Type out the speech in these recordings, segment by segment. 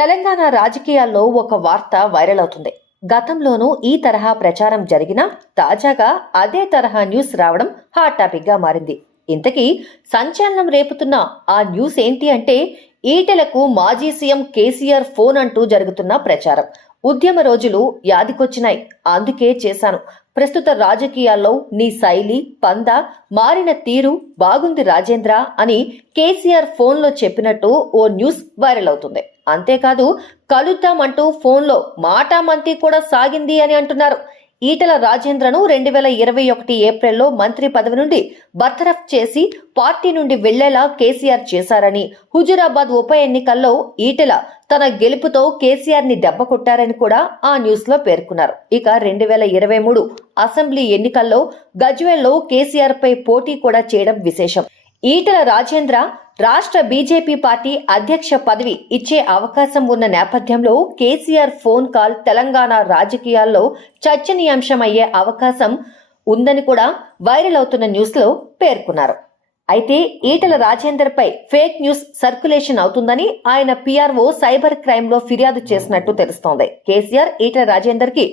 తెలంగాణ రాజకీయాల్లో ఒక వార్త వైరల్ అవుతుంది. గతంలోనూ ఈ తరహా ప్రచారం జరిగినా తాజాగా అదే తరహా న్యూస్ రావడం హాట్ టాపిక్గా మారింది. ఇంతకీ సంచలనం రేపుతున్న ఆ న్యూస్ ఏంటి అంటే ఈటెలకు మాజీ సీఎం కేసీఆర్ ఫోన్ అంటూ జరుగుతున్న ప్రచారం. ఉద్యమ రోజులు యాదికొచ్చినాయి. అందుకే చేశాను. ప్రస్తుత రాజకీయాల్లో నీ శైలి పంద మారిన తీరు బాగుంది రాజేంద్ర అని కేసీఆర్ ఫోన్లో చెప్పినట్టు ఓ న్యూస్ వైరల్ అవుతుంది. అంతేకాదు కలుద్దామంటూ ఫోన్లో మాటామంతి కూడా సాగింది అని అంటున్నారు. ఈటల రాజేంద్రను రెండు వేల ఇరవై ఒకటి ఏప్రిల్లో మంత్రి పదవి నుండి బర్తరఫ్ చేసి పార్టీ నుండి వెళ్ళేలా కేసీఆర్ చేశారని హుజురాబాద్ ఉప ఎన్నికల్లో ఈటెల తన గెలుపుతో కేసీఆర్ని దెబ్బ కొట్టారని కూడా ఆ న్యూస్లో పేర్కొన్నారు. ఇక రెండు వేల ఇరవై మూడు అసెంబ్లీ ఎన్నికల్లో గజ్వేల్లో కేసీఆర్ పై పోటీ కూడా చేయడం విశేషం. ఈటల రాజేంద్ర రాష్ట్ర బీజేపీ పార్టీ అధ్యక్ష పదవి ఇచ్చే అవకాశం ఉన్న నేపథ్యంలో కేసీఆర్ ఫోన్ కాల్ తెలంగాణ రాజకీయాల్లో చర్చనీయాంశమయ్యే అవకాశం ఉందని కూడా వైరల్ అవుతున్న న్యూస్లో పేర్కొన్నారు. అయితే ఈటల రాజేందర్ పై ఫేక్ న్యూస్ సర్క్యులేషన్ అవుతుందని ఆయన పిఆర్ఓ సైబర్ క్రైమ్లో ఫిర్యాదు చేసినట్టు తెలుస్తోంది. కేసీఆర్ ఈటల రాజేందర్కి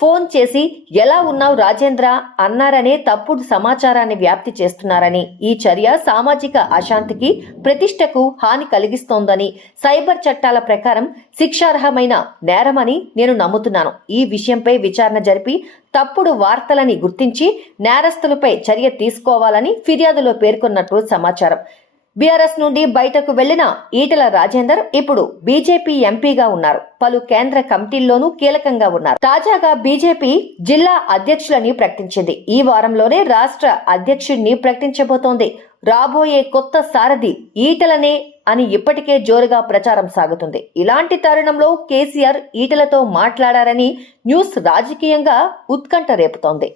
ఫోన్ చేసి ఎలా ఉన్నావు రాజేంద్ర? అన్నారనే తప్పుడు సమాచారాన్ని వ్యాప్తి చేస్తున్నారని. ఈ చర్య సామాజిక అశాంతికి ప్రతిష్టకు హాని కలిగిస్తోందని సైబర్ చట్టాల ప్రకారం శిక్షార్హమైన నేరమని నేను నమ్ముతున్నాను. ఈ విషయంపై విచారణ జరిపి తప్పుడు వార్తలని గుర్తించి నేరస్తులపై చర్య తీసుకోవాలని ఫిర్యాదులో పేర్కొన్నట్టు సమాచారం. బీఆర్ఎస్ నుండి బయటకు వెళ్ళిన ఈటల రాజేందర్ ఇప్పుడు బీజేపీ ఎంపీగా ఉన్నారు. పలు కేంద్ర కమిటీల్లోనూ కీలకంగా ఉన్నారు. తాజాగా బీజేపీ జిల్లా అధ్యక్షులని ప్రకటించింది. ఈ వారంలోనే రాష్ట్ర అధ్యక్షుడిని ప్రకటించబోతోంది. రాబోయే కొత్త సారథి ఈటలనే అని ఇప్పటికే జోరుగా ప్రచారం సాగుతుంది. ఇలాంటి తరుణంలో కేసీఆర్ ఈటలతో మాట్లాడారని న్యూస్ రాజకీయంగా ఉత్కంఠ రేపుతోంది.